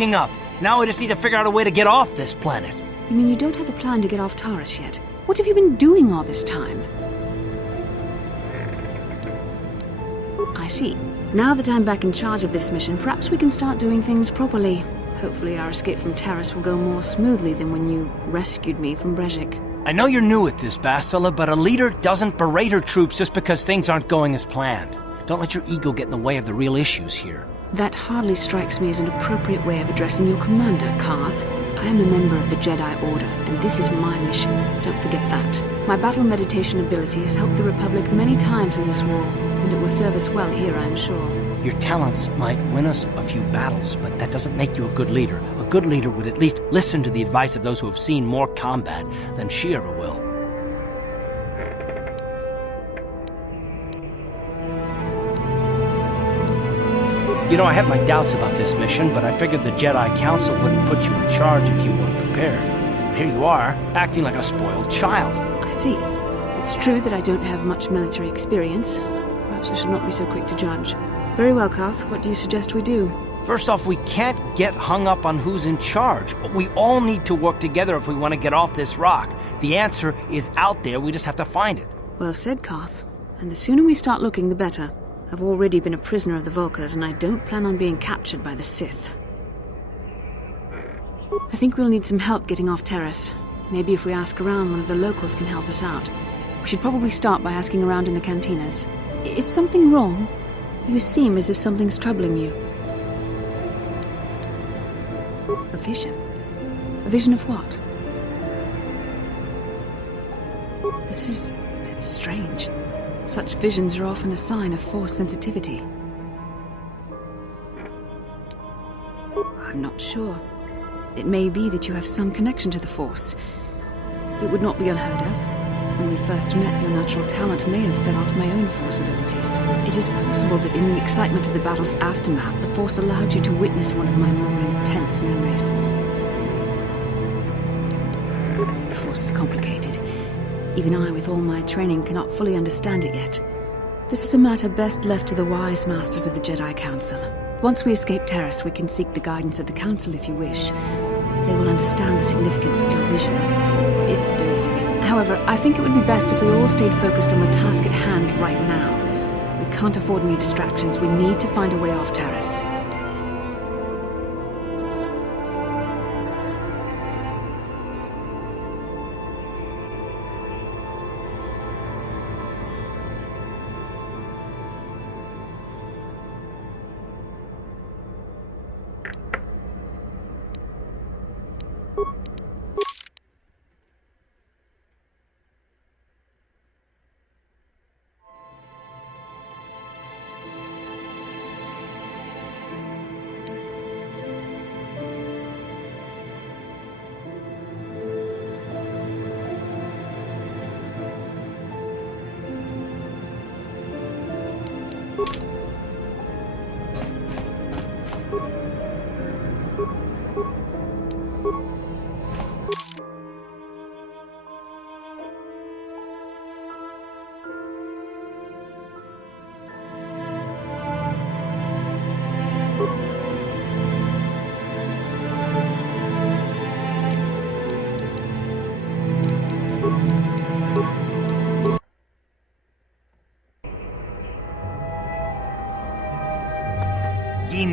looking up. Now we just need to figure out a way to get off this planet. You mean you don't have a plan to get off Taris yet? What have you been doing all this time? I see. Now that I'm back in charge of this mission, perhaps we can start doing things properly. Hopefully our escape from Taris will go more smoothly than when you rescued me from Brejik. I know you're new at this, Bastila, but a leader doesn't berate her troops just because things aren't going as planned. Don't let your ego get in the way of the real issues here. That hardly strikes me as an appropriate way of addressing your commander, Karth. I am a member of the Jedi Order, and this is my mission. Don't forget that. My battle meditation ability has helped the Republic many times in this war, and it will serve us well here, I'm sure. Your talents might win us a few battles, but that doesn't make you a good leader. A good leader would at least listen to the advice of those who have seen more combat than she ever will. You know, I had my doubts about this mission, but I figured the Jedi Council wouldn't put you in charge if you weren't prepared. Here you are, acting like a spoiled child. I see. It's true that I don't have much military experience. Perhaps I should not be so quick to judge. Very well, Karth. What do you suggest we do? First off, we can't get hung up on who's in charge. We all need to work together if we want to get off this rock. The answer is out there, we just have to find it. Well said, Karth. And the sooner we start looking, the better. I've already been a prisoner of the Vulkars, and I don't plan on being captured by the Sith. I think we'll need some help getting off Taris. Maybe if we ask around, one of the locals can help us out. We should probably start by asking around in the cantinas. Is something wrong? You seem as if something's troubling you. A vision? A vision of what? This is a bit strange. Such visions are often a sign of Force sensitivity. I'm not sure. It may be that you have some connection to the Force. It would not be unheard of. When we first met, your natural talent may have fed off my own Force abilities. It is possible that in the excitement of the battle's aftermath, the Force allowed you to witness one of my more intense memories. The Force is complicated. Even I, with all my training, cannot fully understand it yet. This is a matter best left to the wise masters of the Jedi Council. Once we escape Taris, we can seek the guidance of the Council if you wish. They will understand the significance of your vision, if there is any. However, I think it would be best if we all stayed focused on the task at hand right now. We can't afford any distractions. We need to find a way off Taris.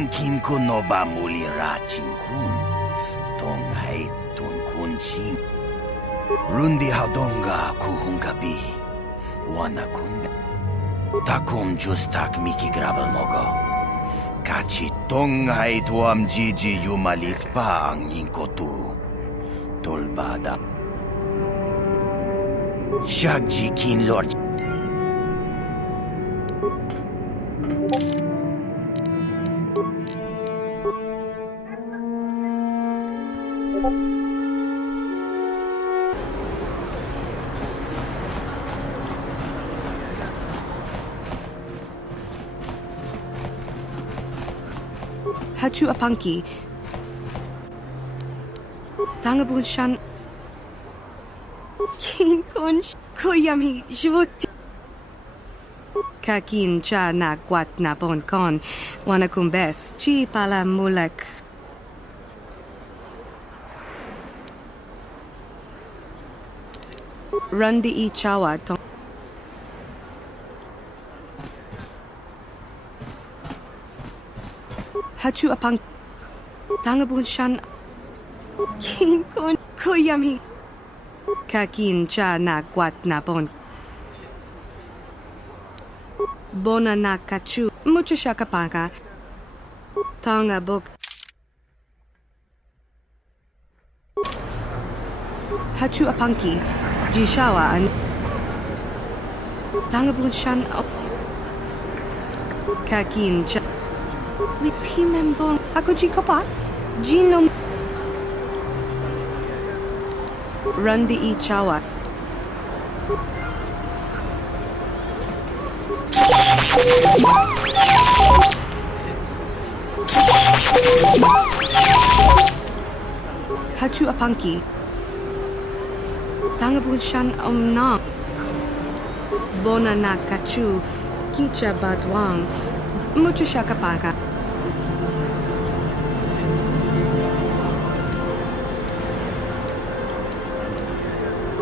Kin kun no ba muli ra chin kun. Tong hai tun kun chin. Rundi hadonga kuhungabi. Wana kunda. Takum justak miki grabal mogo. Kachi tong hai tuam jiji yumalit pa ang inkotu. Tolbada. Shagji kin lord. Hachu apanki. Tangabun shan. Kin kun koyami jut. Kakin cha na kwat na bon kon. Wanakumbes chi pala mulak. Rundi I Chawa Tong. Hachu Apang. Tangabun Shan. Kin Kun Koyami. Kakin Cha Na Kwat Na Bon. Bona Na Kachu. Mucho Shakapanga. Tanga Bok. Hachu Apanki. Jishawa and Tangabun Shan. Kakin Cha. With him and Bon. Hakuji Kopa. Jinom. Rundi I Chawa. Hachu Apanki. Tangabun Shan Omna. Bona Na Kachu. Kicha Batwang. Mucho Shakapanga.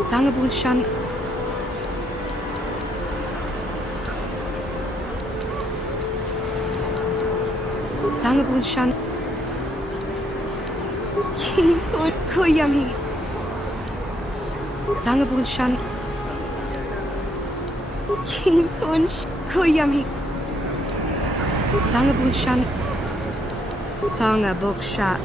Tangabun Shan. Tangabun Shan. Kin Kun Koyami. Tangabun Shan. Kin Kun Koyami. Tangabun Shan. Tanga Bok Sha.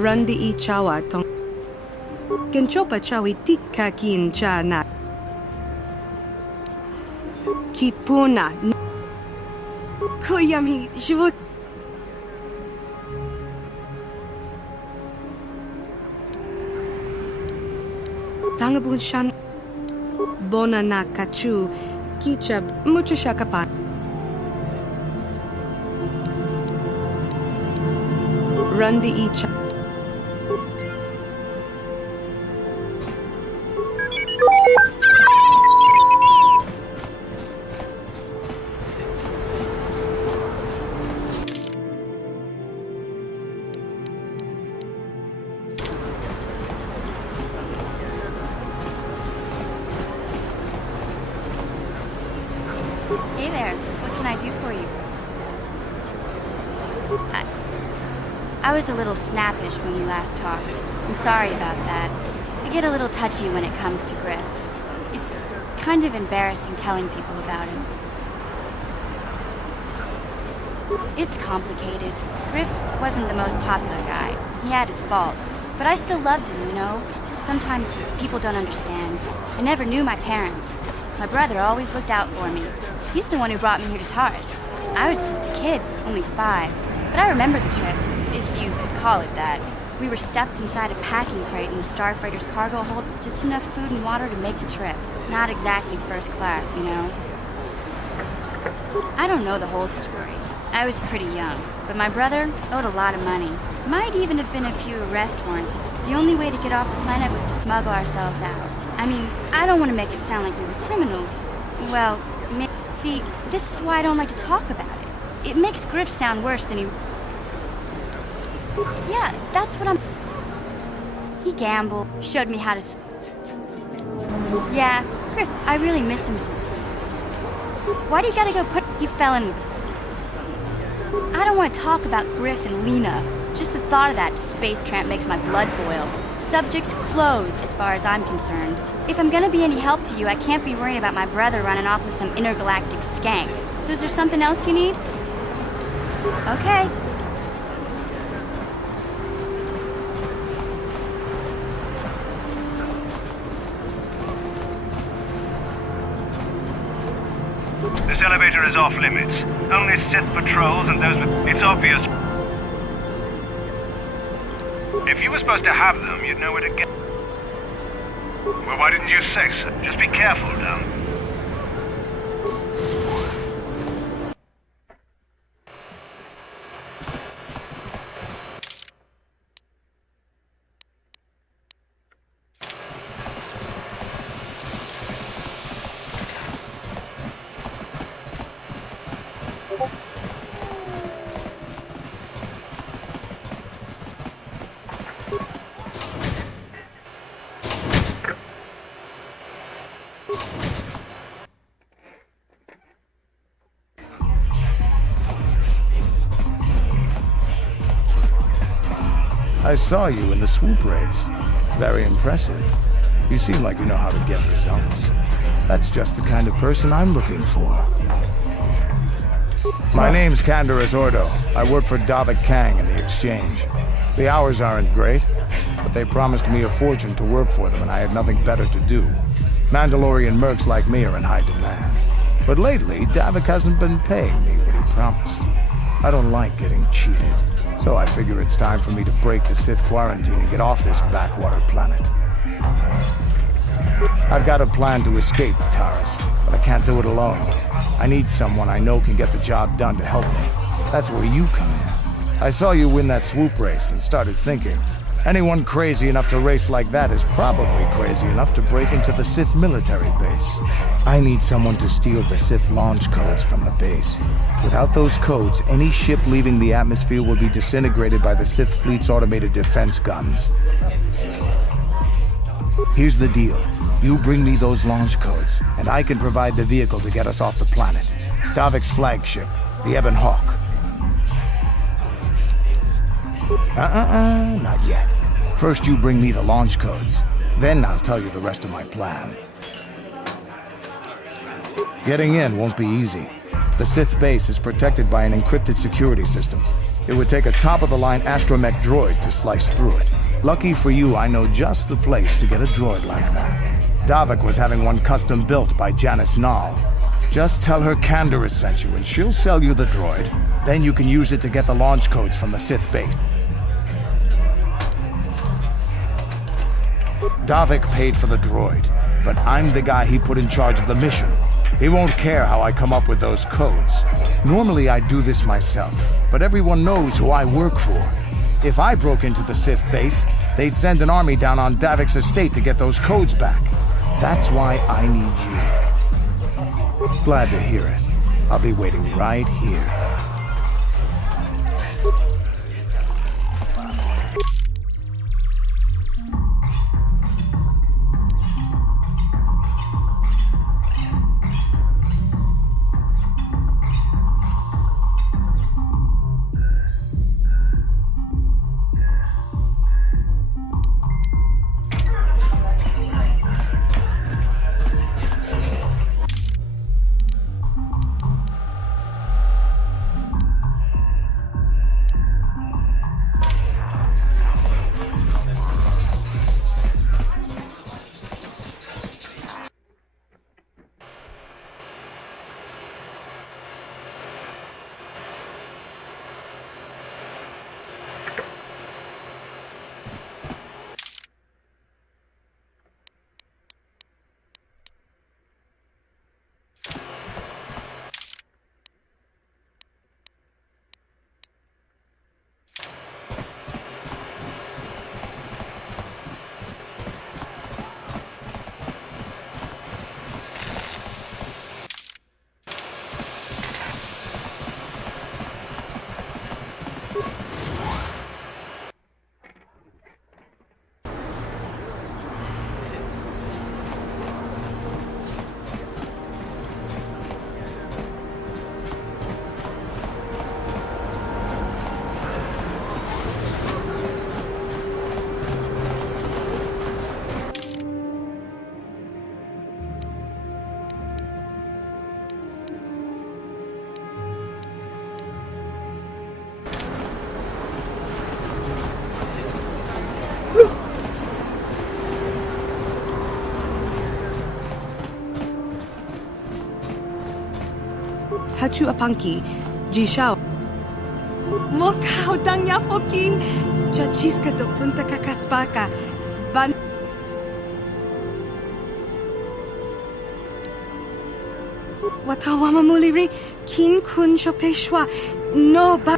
Rundi I Chawa Tong. Kenchopa Chawi Tikka Kin Cha Na. Kipuna. Koyami Jvut. Tangabun Shan. Bona Na Kachu. Kicha Mucho Shakapa. Rundi I Chawa. Hey there, what can I do for you? I was a little snappish when we last talked. I'm sorry about that. I get a little touchy when it comes to Griff. It's kind of embarrassing telling people about him. It's complicated. Griff wasn't the most popular guy. He had his faults. But I still loved him, you know? Sometimes people don't understand. I never knew my parents. My brother always looked out for me. He's the one who brought me here to Taris. I was just a kid, only 5. But I remember the trip, if you could call it that. We were stuffed inside a packing crate in the Starfighter's cargo hold, just enough food and water to make the trip. Not exactly first class, you know? I don't know the whole story. I was pretty young, but my brother owed a lot of money. Might even have been a few arrest warrants. The only way to get off the planet was to smuggle ourselves out. I mean, I don't want to make it sound like we were criminals. Well, see, this is why I don't like to talk about it. It makes Griff sound worse than he... Yeah, that's what I'm... He gambled, showed me how to... Yeah, Griff, I really miss him. Why do you gotta go put... He fell in with... I don't want to talk about Griff and Lena. Just the thought of that space tramp makes my blood boil. Subject's closed, as far as I'm concerned. If I'm gonna be any help to you, I can't be worried about my brother running off with some intergalactic skank. So is there something else you need? Okay. This elevator is off limits. Only Sith patrols and those with... It's obvious. If you were supposed to have them, you'd know where to get... Well, why didn't you say so? Just be careful, down. I saw you in the swoop race. Very impressive. You seem like you know how to get results. That's just the kind of person I'm looking for. My name's Taris Ordo. I work for Davik Kang in the Exchange. The hours aren't great, but they promised me a fortune to work for them and I had nothing better to do. Mandalorian mercs like me are in high demand. But lately, Davik hasn't been paying me what he promised. I don't like getting cheated. So I figure it's time for me to break the Sith quarantine and get off this backwater planet. I've got a plan to escape Taris, but I can't do it alone. I need someone I know can get the job done to help me. That's where you come in. I saw you win that swoop race and started thinking, anyone crazy enough to race like that is probably crazy enough to break into the Sith military base. I need someone to steal the Sith launch codes from the base. Without those codes, any ship leaving the atmosphere will be disintegrated by the Sith fleet's automated defense guns. Here's the deal. You bring me those launch codes, and I can provide the vehicle to get us off the planet. Davik's flagship, the Ebon Hawk. Not yet. First you bring me the launch codes. Then I'll tell you the rest of my plan. Getting in won't be easy. The Sith base is protected by an encrypted security system. It would take a top-of-the-line astromech droid to slice through it. Lucky for you, I know just the place to get a droid like that. Davik was having one custom built by Janice Nall. Just tell her Taris sent you and she'll sell you the droid. Then you can use it to get the launch codes from the Sith base. Davik paid for the droid, but I'm the guy he put in charge of the mission. He won't care how I come up with those codes. Normally I'd do this myself, but everyone knows who I work for. If I broke into the Sith base, they'd send an army down on Davik's estate to get those codes back. That's why I need you. Glad to hear it. I'll be waiting right here. Hachu apanki, Jishao. Mokao dangyafoki, Chachiska do punta kakaspaka, Ban. Watawama muliri, kin kun shopeshwa, no ba.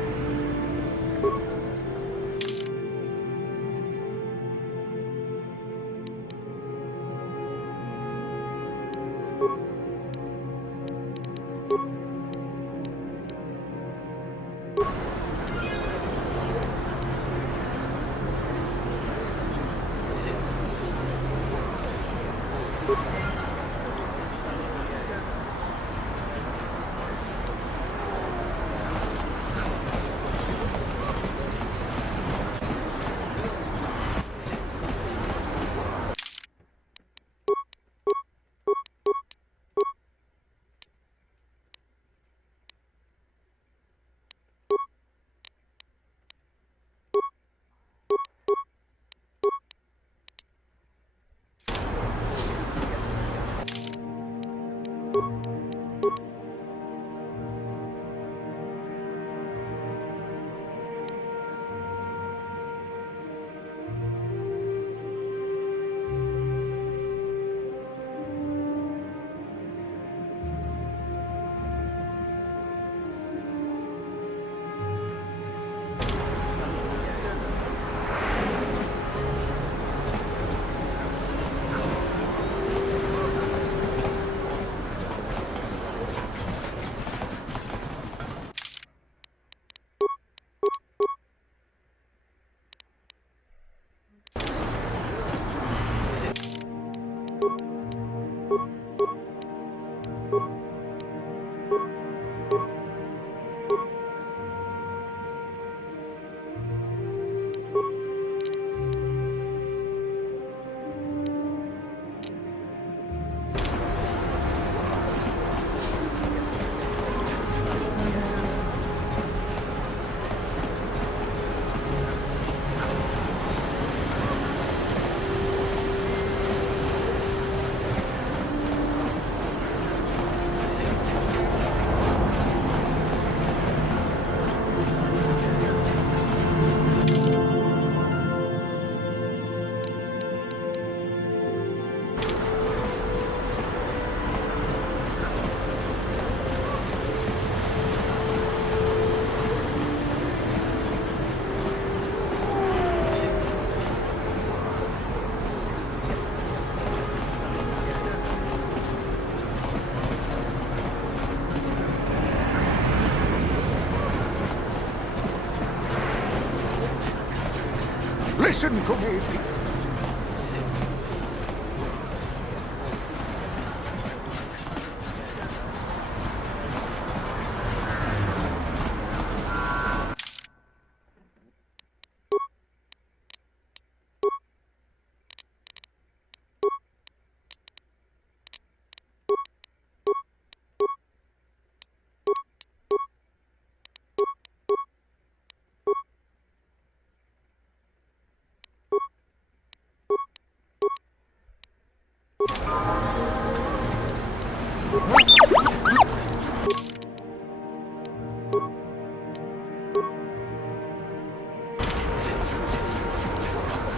Listen to me.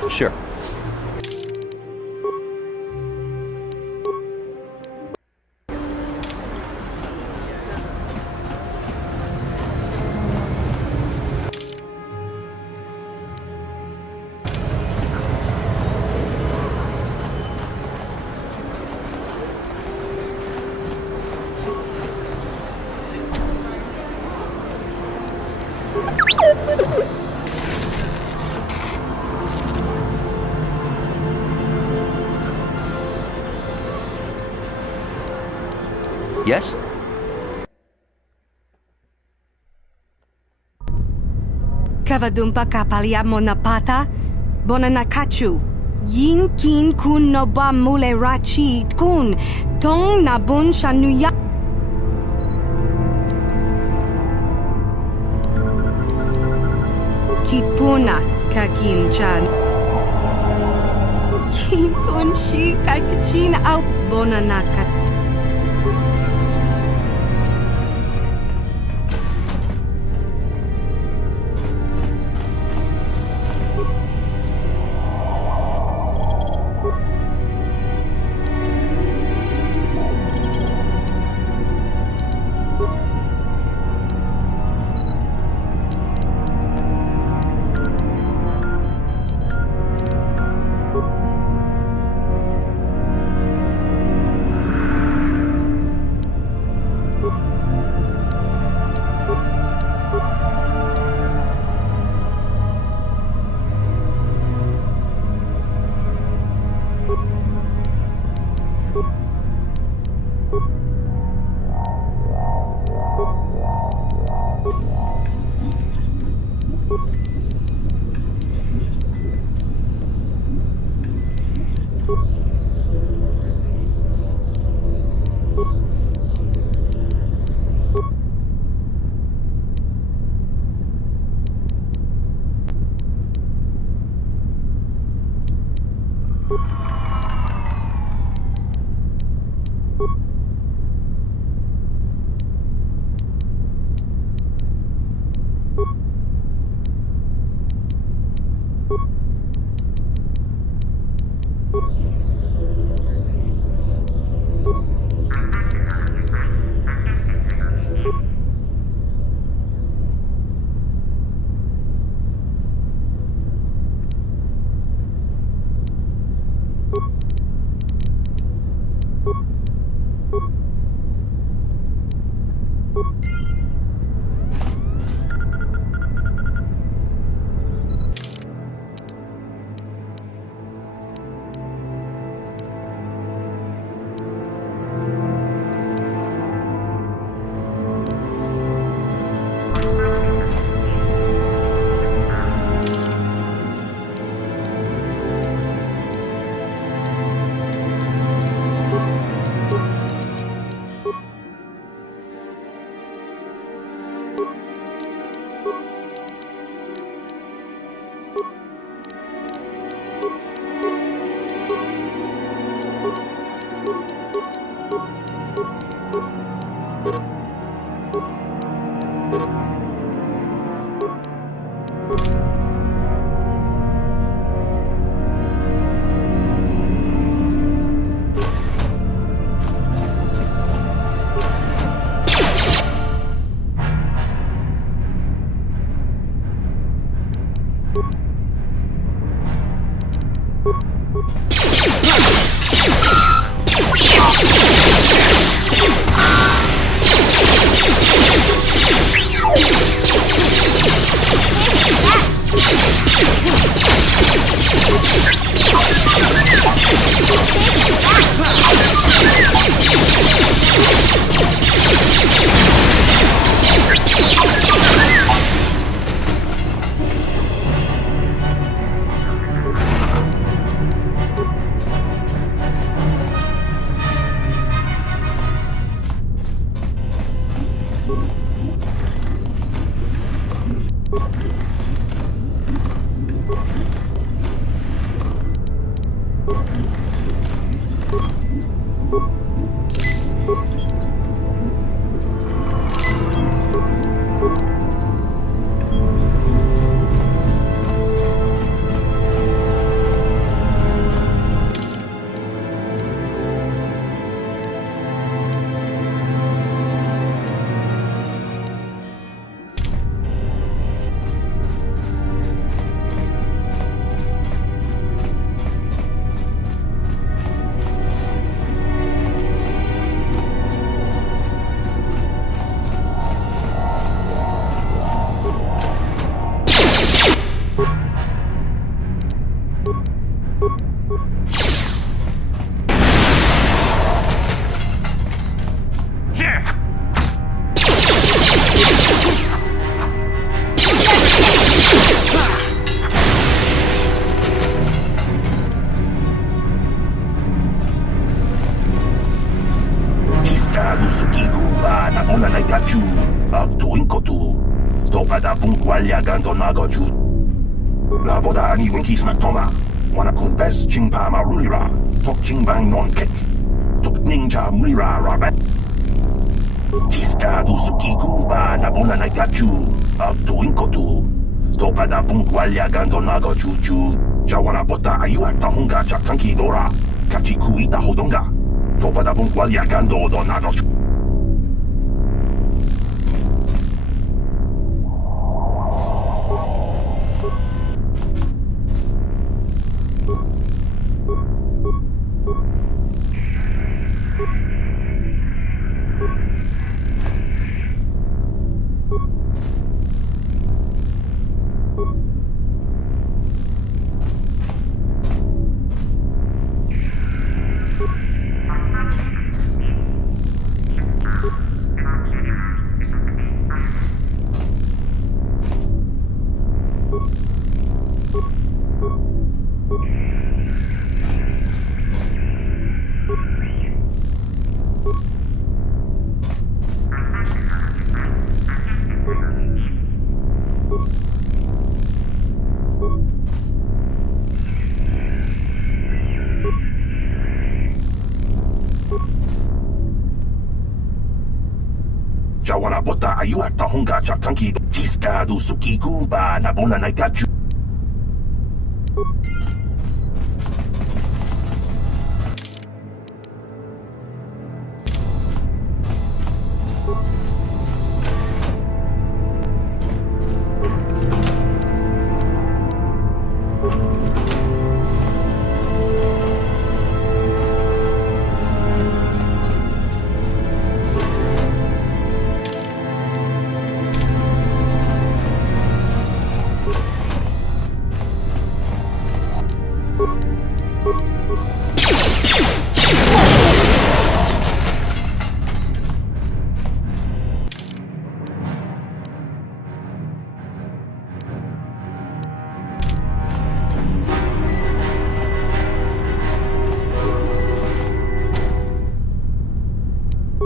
Sure. Yes? Kavadumpa kapaliamo napata, bonanakachu. Yinkin kun no ba mule rachi kun, tong nabun shanuya. Kipuna kakin chan. Kin kun shi kakichin au bonanakat. 나보다 니 윙키스만 토마 와나쿤 베스 징파마 룰리라 톡 징방 논킥 톡 닝자 무리라 라베 티스카두 수키쿠바 나보나 나이카추 악토인코투 토파다 붕qualya 간도나고 주주 자와나 보타 아유아타 홍가 작탄키도라 같이 쿠이타 호동가 토파다 붕qualya 간도도 나도 자와나 보타 아유아타 홍가 작탄키 티스카두 수키쿠바 나보나 나이카추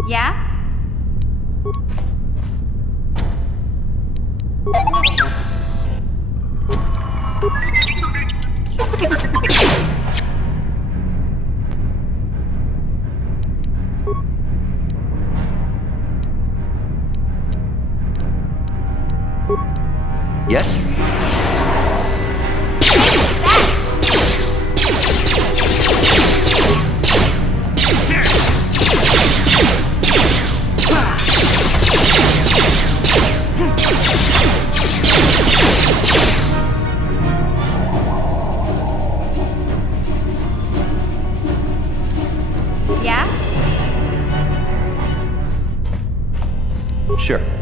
Yeah? Yes? Yeah? Sure.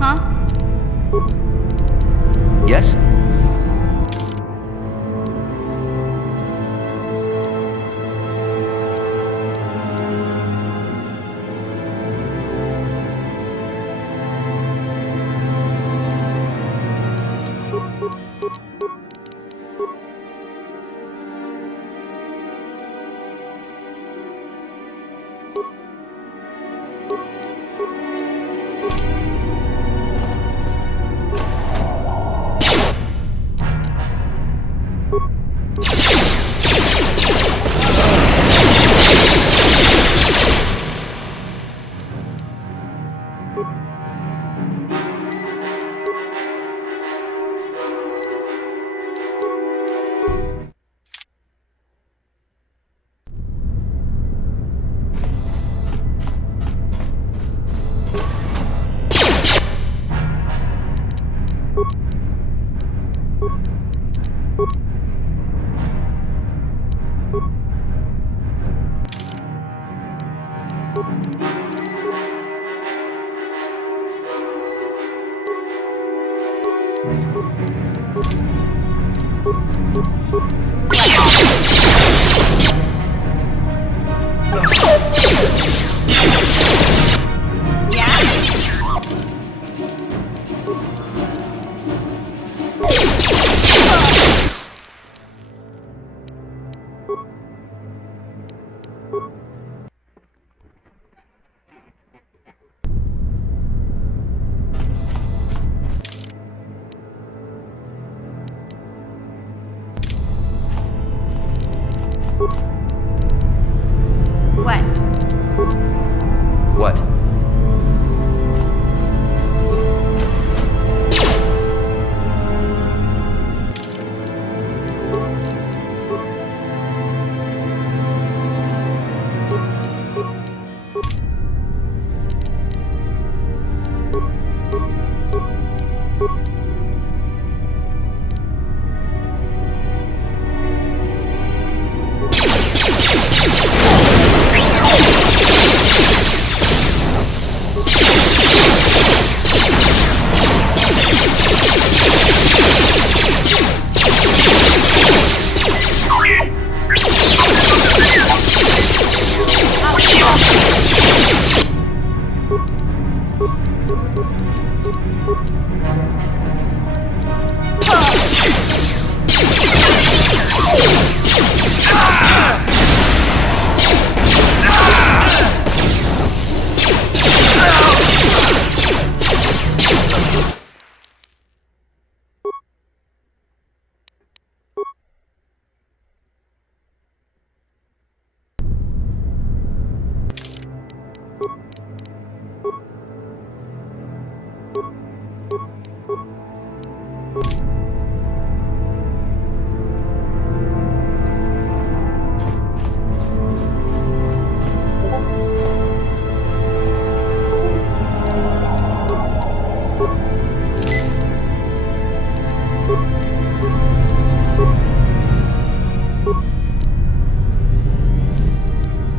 Huh? Yes?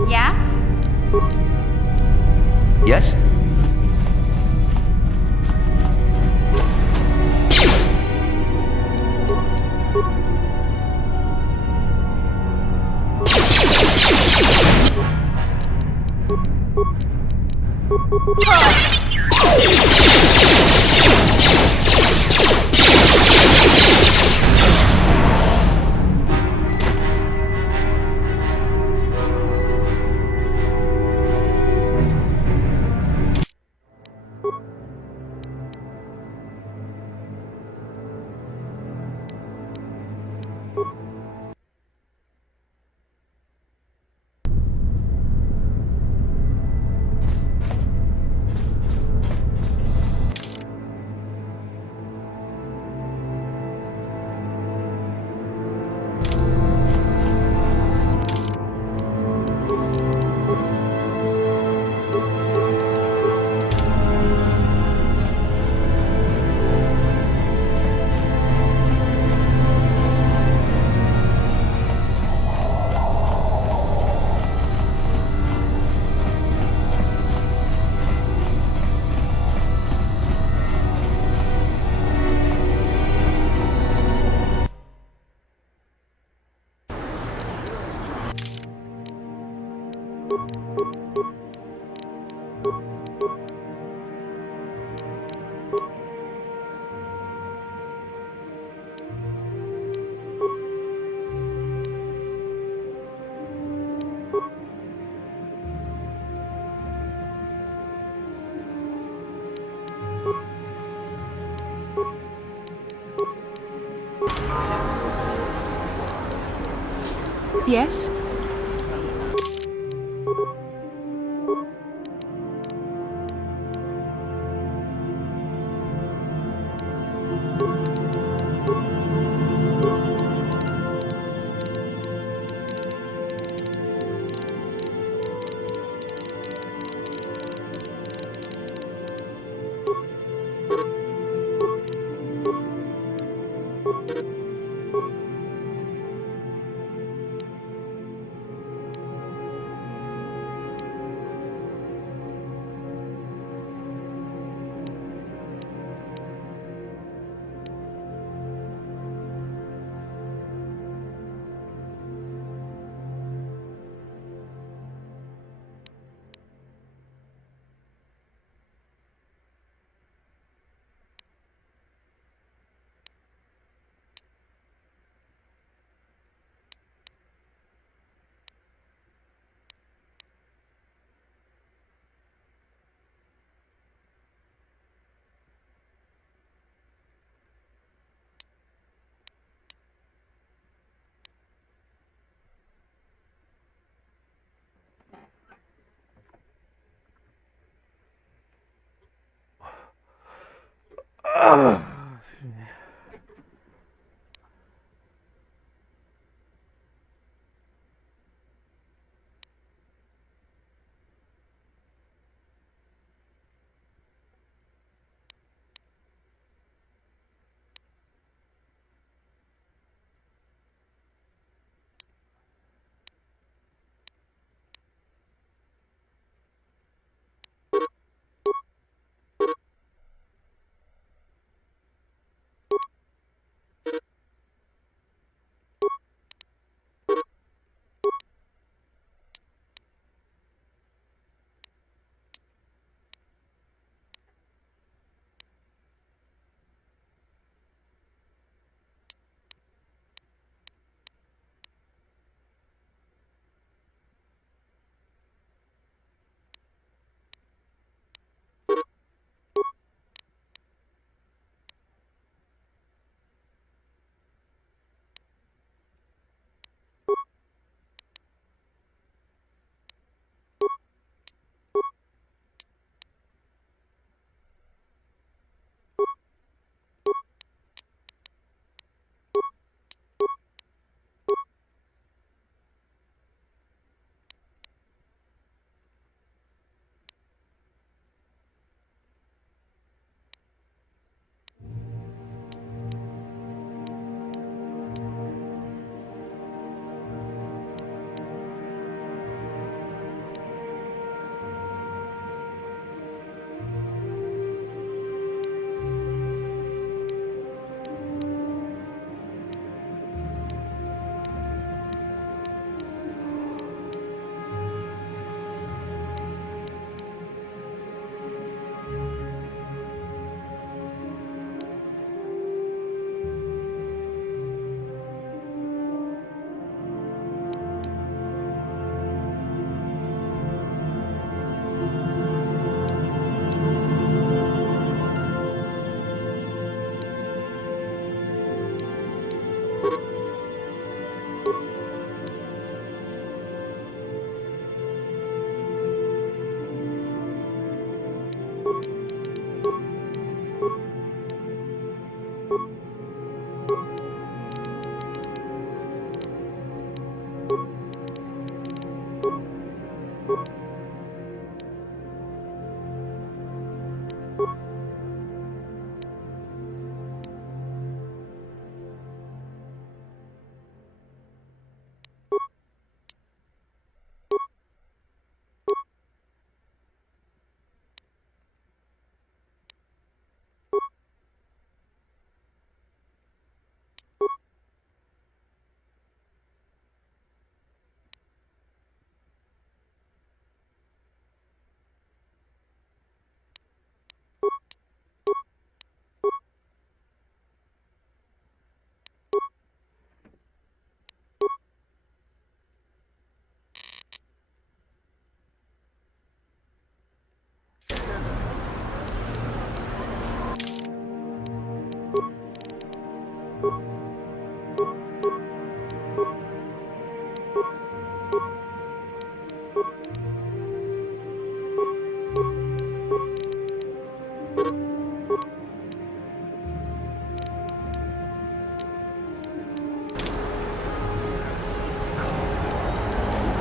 Yeah? Yes? Yes?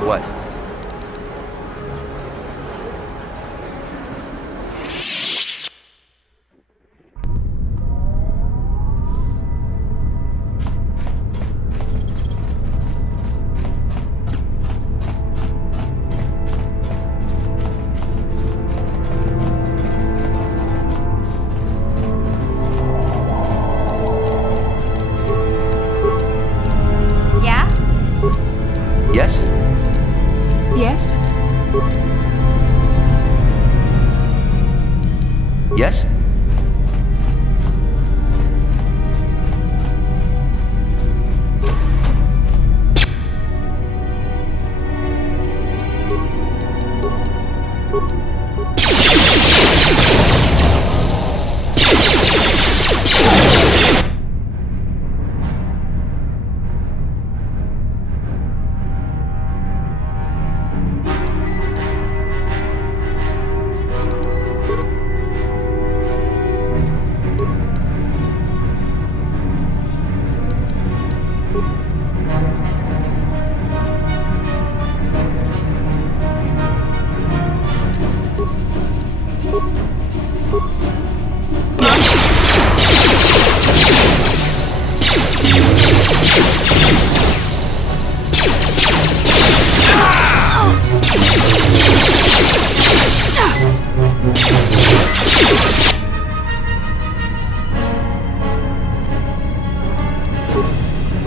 What? Yeah? Yes? Yes? Yes?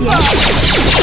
Yes?